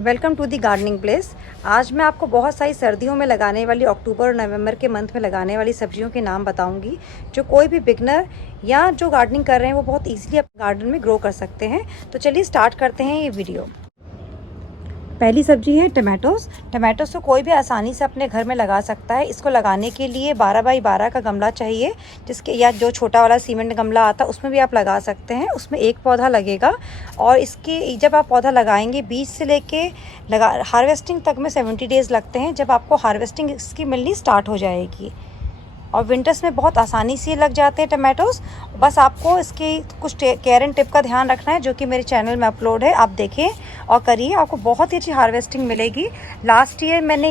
Welcome to the gardening place. आज मैं आपको बहुत सारी सर्दियों में लगाने वाली, अक्टूबर और नवंबर के मंथ में लगाने वाली सब्जियों के नाम बताऊंगी, जो कोई भी बिगनर या जो गार्डनिंग कर रहे हैं वो बहुत इजीली अपने गार्डन में ग्रो कर सकते हैं। तो चलिए स्टार्ट करते हैं ये वीडियो। पहली सब्जी है टमाटोस। टमाटोस को कोई भी आसानी से अपने घर में लगा सकता है। इसको लगाने के लिए 12 बाई 12 का गमला चाहिए, जिसके या जो छोटा वाला सीमेंट गमला आता है उसमें भी आप लगा सकते हैं। उसमें एक पौधा लगेगा और इसके जब आप पौधा लगाएंगे, बीज से लेके हार्वेस्टिंग तक में 70 डेज़ लगते हैं, जब आपको हार्वेस्टिंग इसकी मिलनी स्टार्ट हो जाएगी। और विंटर्स में बहुत आसानी से लग जाते हैं टमाटोस। बस आपको इसकी कुछ केयर एंड टिप का ध्यान रखना है, जो कि मेरे चैनल में अपलोड है, आप देखें और करिए, आपको बहुत ही अच्छी हार्वेस्टिंग मिलेगी। लास्ट ईयर मैंने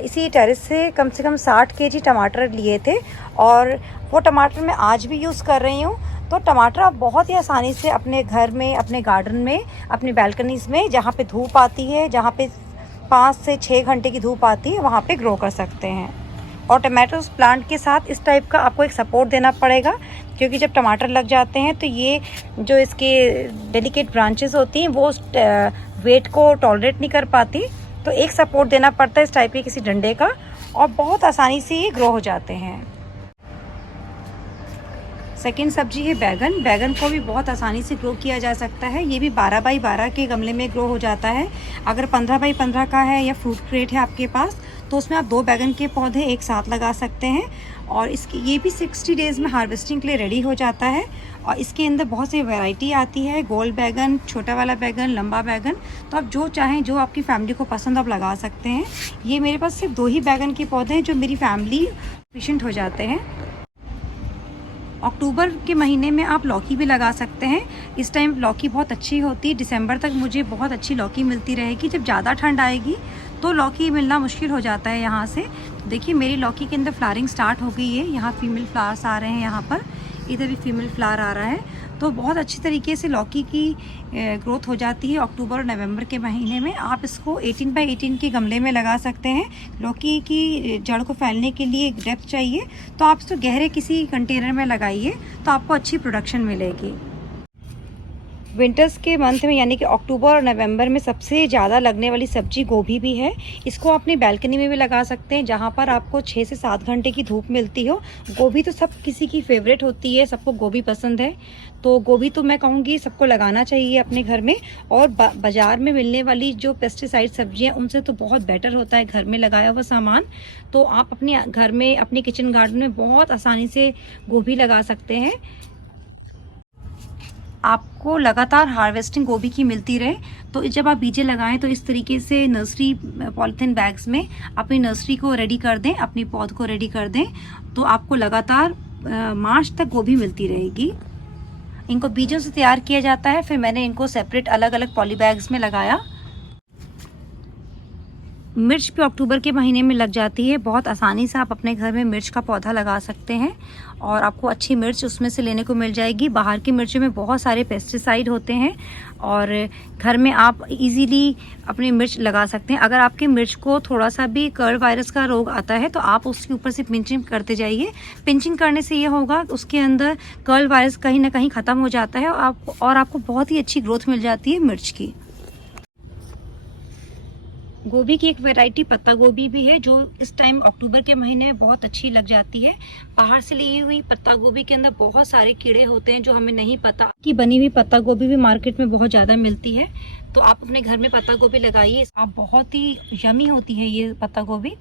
इसी टेरेस से कम 60 केजी टमाटर लिए थे और वो टमाटर मैं आज भी यूज़ कर रही हूँ। तो टमाटर आप बहुत ही आसानी से अपने घर में, अपने गार्डन में, अपनी बैल्कनीज़ में, जहाँ पे धूप आती है, जहाँ पे 5 से 6 घंटे की धूप आती है, वहाँ पे ग्रो कर सकते हैं। और टमाटोस प्लांट के साथ इस टाइप का आपको एक सपोर्ट देना पड़ेगा, क्योंकि जब टमाटर लग जाते हैं तो ये जो इसके डेलिकेट ब्रांचेस होती हैं वो वेट को टॉलरेट नहीं कर पाती। तो एक सपोर्ट देना पड़ता है इस टाइप के किसी डंडे का, और बहुत आसानी से ये ग्रो हो जाते हैं। सेकेंड सब्जी है बैगन। बैगन को भी बहुत आसानी से ग्रो किया जा सकता है। ये भी 12 बाई 12 के गमले में ग्रो हो जाता है। अगर 15 बाई 15 का है या फ्रूट क्रेट है आपके पास, तो उसमें आप 2 बैगन के पौधे एक साथ लगा सकते हैं। और ये भी 60 डेज़ में हार्वेस्टिंग के लिए रेडी हो जाता है। और इसके अंदर बहुत सी वैरायटी आती है, गोल बैगन, छोटा वाला बैगन, लंबा बैगन। तो आप जो चाहें, जो आपकी फैमिली को पसंद, आप लगा सकते हैं। ये मेरे पास सिर्फ 2 ही बैगन के पौधे हैं, जो मेरी फैमिली सफिशिएंट हो जाते हैं। अक्टूबर के महीने में आप लौकी भी लगा सकते हैं। इस टाइम लौकी बहुत अच्छी होती है। दिसंबर तक मुझे बहुत अच्छी लौकी मिलती रहेगी। जब ज़्यादा ठंड आएगी तो लौकी मिलना मुश्किल हो जाता है यहाँ से। देखिए मेरी लौकी के अंदर फ्लावरिंग स्टार्ट हो गई है। यहाँ फीमेल फ्लावर्स आ रहे हैं, यहाँ पर इधर भी फीमेल फ्लावर आ रहा है। तो बहुत अच्छी तरीके से लौकी की ग्रोथ हो जाती है अक्टूबर और नवंबर के महीने में। आप इसको 18 बाई 18 के गमले में लगा सकते हैं। लौकी की जड़ को फैलने के लिए डेप्थ चाहिए, तो आप इसको गहरे किसी कंटेनर में लगाइए, तो आपको अच्छी प्रोडक्शन मिलेगी। विंटर्स के मंथ में यानी कि अक्टूबर और नवंबर में सबसे ज़्यादा लगने वाली सब्जी गोभी भी है। इसको अपनी बैल्कनी में भी लगा सकते हैं, जहाँ पर आपको 6 से 7 घंटे की धूप मिलती हो। गोभी तो सब किसी की फेवरेट होती है, सबको गोभी पसंद है। तो गोभी तो मैं कहूँगी सबको लगाना चाहिए अपने घर में। और बाज़ार में मिलने वाली जो पेस्टिसाइड सब्जियाँ, उनसे तो बहुत बेटर होता है घर में लगाया हुआ सामान। तो आप अपने घर में, अपने किचन गार्डन में बहुत आसानी से गोभी लगा सकते हैं। आपको लगातार हार्वेस्टिंग गोभी की मिलती रहे, तो जब आप बीजे लगाएं तो इस तरीके से नर्सरी पॉलीथीन बैग्स में अपनी नर्सरी को रेडी कर दें, अपनी पौध को रेडी कर दें, तो आपको लगातार मार्च तक गोभी मिलती रहेगी। इनको बीजों से तैयार किया जाता है, फिर मैंने इनको सेपरेट अलग अलग पॉली बैग्स में लगाया। मिर्च भी अक्टूबर के महीने में लग जाती है। बहुत आसानी से आप अपने घर में मिर्च का पौधा लगा सकते हैं और आपको अच्छी मिर्च उसमें से लेने को मिल जाएगी। बाहर की मिर्चों में बहुत सारे पेस्टिसाइड होते हैं और घर में आप इजीली अपनी मिर्च लगा सकते हैं। अगर आपकी मिर्च को थोड़ा सा भी कर्ल वायरस का रोग आता है, तो आप उसके ऊपर से पिंचिंग करते जाइए। पिंचिंग करने से ये होगा उसके अंदर कर्ल वायरस कहीं ना कहीं ख़त्म हो जाता है और आपको बहुत ही अच्छी ग्रोथ मिल जाती है मिर्च की। गोभी की एक वैरायटी पत्ता गोभी भी है, जो इस टाइम अक्टूबर के महीने में बहुत अच्छी लग जाती है। बाहर से ली हुई पत्ता गोभी के अंदर बहुत सारे कीड़े होते हैं, जो हमें नहीं पता कि बनी हुई पत्ता गोभी भी मार्केट में बहुत ज़्यादा मिलती है। तो आप अपने घर में पत्ता गोभी लगाइए, आप बहुत ही यमी होती है ये पत्ता गोभी।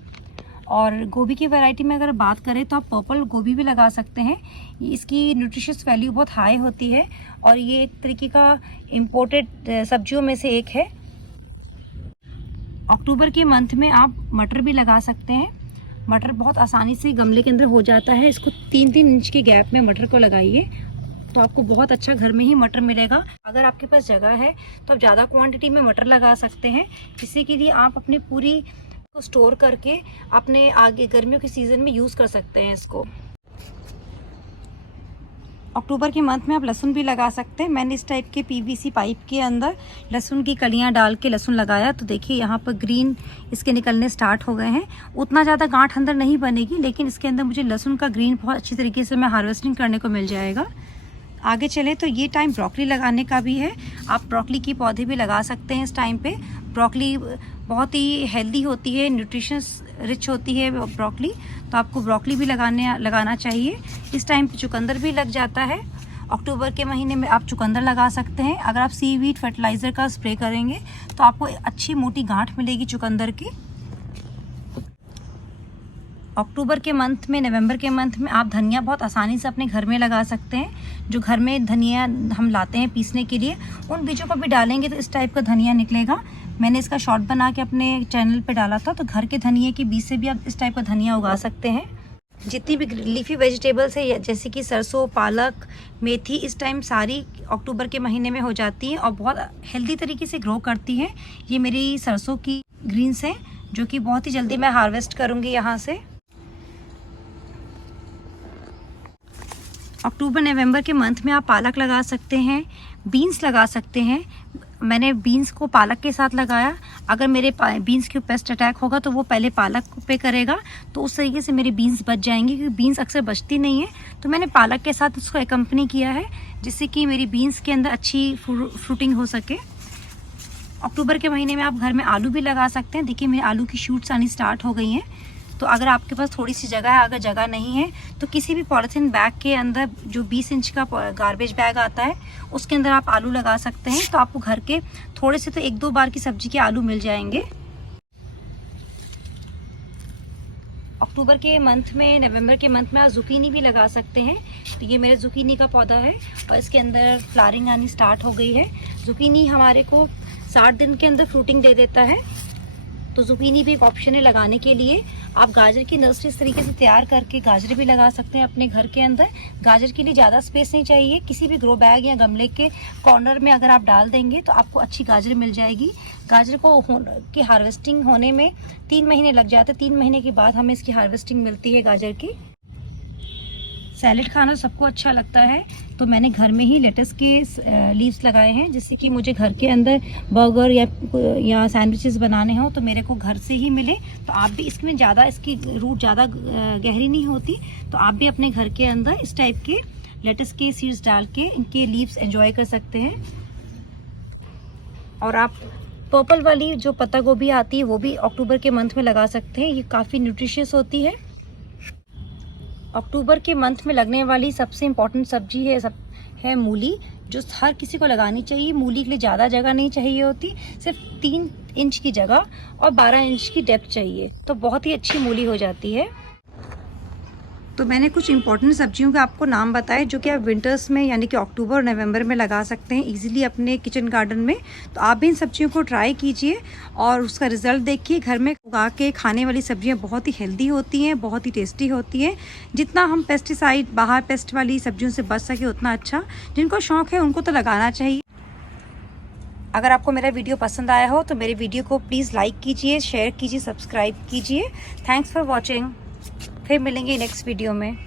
और गोभी की वैरायटी में अगर बात करें तो आप पर्पल गोभी भी लगा सकते हैं। इसकी न्यूट्रिशियस वैल्यू बहुत हाई होती है और ये एक तरीके का इम्पोर्टेड सब्जियों में से एक है। अक्टूबर के मंथ में आप मटर भी लगा सकते हैं। मटर बहुत आसानी से गमले के अंदर हो जाता है। इसको 3-3 इंच के गैप में मटर को लगाइए, तो आपको बहुत अच्छा घर में ही मटर मिलेगा। अगर आपके पास जगह है तो आप ज़्यादा क्वांटिटी में मटर लगा सकते हैं। इसी के लिए आप अपनी पूरी को स्टोर करके अपने आगे गर्मियों के सीज़न में यूज़ कर सकते हैं इसको। अक्टूबर के मंथ में आप लहसुन भी लगा सकते हैं। मैंने इस टाइप के पीवीसी पाइप के अंदर लहसुन की कलियां डाल के लहसुन लगाया, तो देखिए यहाँ पर ग्रीन इसके निकलने स्टार्ट हो गए हैं। उतना ज़्यादा गांठ अंदर नहीं बनेगी, लेकिन इसके अंदर मुझे लहसुन का ग्रीन बहुत अच्छी तरीके से मैं हार्वेस्टिंग करने को मिल जाएगा। आगे चले तो ये टाइम ब्रोकली लगाने का भी है। आप ब्रोकली की पौधे भी लगा सकते हैं इस टाइम पे। ब्रोकली बहुत ही हेल्दी होती है, न्यूट्रिशंस रिच होती है ब्रोकली, तो आपको ब्रोकली भी लगाना चाहिए। इस टाइम पे चुकंदर भी लग जाता है। अक्टूबर के महीने में आप चुकंदर लगा सकते हैं। अगर आप सीवीड फर्टिलाइज़र का स्प्रे करेंगे तो आपको अच्छी मोटी गांठ मिलेगी चुकंदर की। अक्टूबर के मंथ में, नवंबर के मंथ में आप धनिया बहुत आसानी से अपने घर में लगा सकते हैं। जो घर में धनिया हम लाते हैं पीसने के लिए, उन बीजों को भी डालेंगे तो इस टाइप का धनिया निकलेगा। मैंने इसका शॉर्ट बना के अपने चैनल पे डाला था, तो घर के धनिया के बीज से भी आप इस टाइप का धनिया उगा सकते हैं। जितनी भी लीफी वेजिटेबल्स है जैसे कि सरसों, पालक, मेथी, इस टाइम सारी अक्टूबर के महीने में हो जाती हैं और बहुत हेल्दी तरीके से ग्रो करती हैं। ये मेरी सरसों की ग्रीन्स हैं जो कि बहुत ही जल्दी मैं हार्वेस्ट करूँगी यहाँ से। अक्टूबर नवंबर के मंथ में आप पालक लगा सकते हैं, बीन्स लगा सकते हैं। मैंने बीन्स को पालक के साथ लगाया। अगर मेरे बीन्स के पेस्ट अटैक होगा तो वो पहले पालक पे करेगा, तो उस तरीके से मेरी बीन्स बच जाएंगी, क्योंकि बीन्स अक्सर बचती नहीं है। तो मैंने पालक के साथ उसको एकम्पनी किया है, जिससे कि मेरी बीन्स के अंदर अच्छी फ्रूटिंग हो सके। अक्टूबर के महीने में आप घर में आलू भी लगा सकते हैं। देखिए मेरे आलू की शूट्स आनी स्टार्ट हो गई हैं। तो अगर आपके पास थोड़ी सी जगह है, अगर जगह नहीं है तो किसी भी पॉलीथीन बैग के अंदर, जो 20 इंच का गार्बेज बैग आता है, उसके अंदर आप आलू लगा सकते हैं। तो आपको घर के थोड़े से तो 1-2 बार की सब्जी के आलू मिल जाएंगे। अक्टूबर के मंथ में, नवंबर के मंथ में आप जुकीनी भी लगा सकते हैं। तो ये मेरे जुकीनी का पौधा है और इसके अंदर फ्लावरिंग आनी स्टार्ट हो गई है। जुकीनी हमारे को 60 दिन के अंदर फ्रूटिंग दे देता है, तो जुकीनी भी एक ऑप्शन है लगाने के लिए। आप गाजर की नर्सरी इस तरीके से तैयार करके गाजर भी लगा सकते हैं अपने घर के अंदर। गाजर के लिए ज़्यादा स्पेस नहीं चाहिए, किसी भी ग्रो बैग या गमले के कॉर्नर में अगर आप डाल देंगे तो आपको अच्छी गाजर मिल जाएगी। गाजर को की हार्वेस्टिंग होने में 3 महीने लग जाते हैं। 3 महीने के बाद हमें इसकी हार्वेस्टिंग मिलती है गाजर की। सैलेड खाना सबको अच्छा लगता है, तो मैंने घर में ही लेटस के लीव्स लगाए हैं, जिससे कि मुझे घर के अंदर बर्गर या सैंडविचेस बनाने हो तो मेरे को घर से ही मिले। तो आप भी, इसमें ज़्यादा, इसकी रूट ज़्यादा गहरी नहीं होती, तो आप भी अपने घर के अंदर इस टाइप के लेटस के सीड्स डाल के इनके लीव्स एंजॉय कर सकते हैं। और आप पर्पल वाली जो पत्ता गोभी आती है वो भी अक्टूबर के मंथ में लगा सकते हैं। ये काफ़ी न्यूट्रिशियस होती है। अक्टूबर के मंथ में लगने वाली सबसे इम्पॉर्टेंट सब्जी है मूली, जो हर किसी को लगानी चाहिए। मूली के लिए ज़्यादा जगह नहीं चाहिए होती, सिर्फ 3 इंच की जगह और 12 इंच की डेप्थ चाहिए, तो बहुत ही अच्छी मूली हो जाती है। तो मैंने कुछ इंपॉर्टेंट सब्जियों के आपको नाम बताए, जो कि आप विंटर्स में यानी कि अक्टूबर और नवंबर में लगा सकते हैं इजीली अपने किचन गार्डन में। तो आप भी इन सब्जियों को ट्राई कीजिए और उसका रिजल्ट देखिए। घर में उगा के खाने वाली सब्जियां बहुत ही हेल्दी होती हैं, बहुत ही टेस्टी होती हैं। जितना हम पेस्टिसाइड, बाहर पेस्ट वाली सब्जियों से बच सके उतना अच्छा। जिनको शौक़ है उनको तो लगाना चाहिए। अगर आपको मेरा वीडियो पसंद आया हो तो मेरे वीडियो को प्लीज़ लाइक कीजिए, शेयर कीजिए, सब्सक्राइब कीजिए। Thanks for watching. फिर मिलेंगे नेक्स्ट वीडियो में।